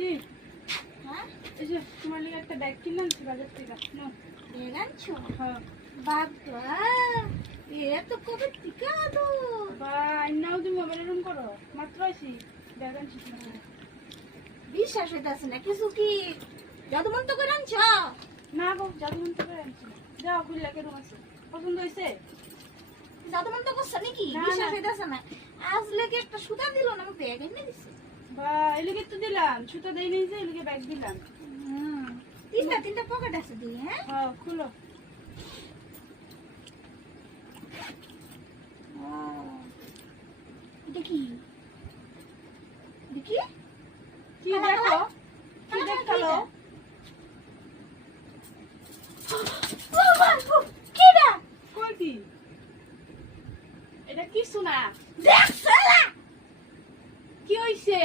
দিদি হ্যাঁ এই যে তোমার লিগে একটা ব্যাগ কিনলাম বাজার থেকে নাও। ব্যাগ আনছো? হ্যাঁ বাবা এ তো কবে টিকা তো বা নাও তুমি মোবাইল রুম করো মাত্র আইছি ব্যাগ আনছি তোমার জন্য। বিশ্বাস হইতাছে না কিছু কি জাদুমন্ত করে আনছ? না গো জাদু মন্ত্র করে আনছি না। যাও খুললা কেরম আছে পছন্দ হয়েছে? জাদুমন্ত করছ নাকি? না, বিশ্বাস না। হইতাছে না। আজ লেগে একটা সুতা দিল না, আমি ব্যাগ এনে দিছি। বা এলিগে তো দিলাম সুতা দেই নাই যে এলিগে ব্যাগ দিলাম। তিনটা পকেট আছে দিয়ে। হ্যাঁ হ্যাঁ খুলো। এটা কি দেখি কি দেখো কি দেখালো? কিডা কই কি এটা কিছু না। দেখছ না? কি হইছে?